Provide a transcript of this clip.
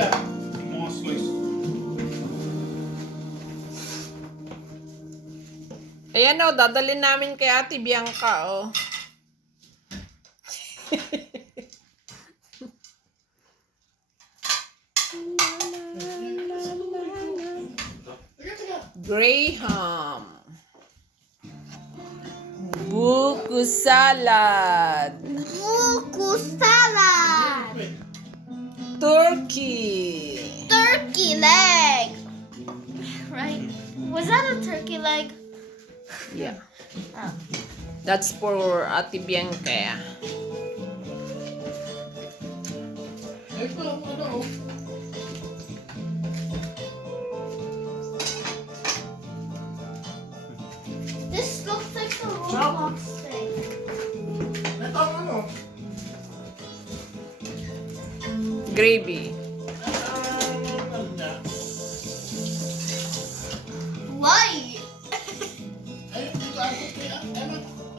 Yeah. Mga slice. Ayan o, dadalhin namin kay Ate Bianca o. Graham. Buko salad. Buko salad. Turkey. Turkey leg. Right? Was that a turkey leg? Yeah. Oh. That's for Ate Bianca. Ito, ano? This looks like the Roblox thing. Ito, ano? Gravy.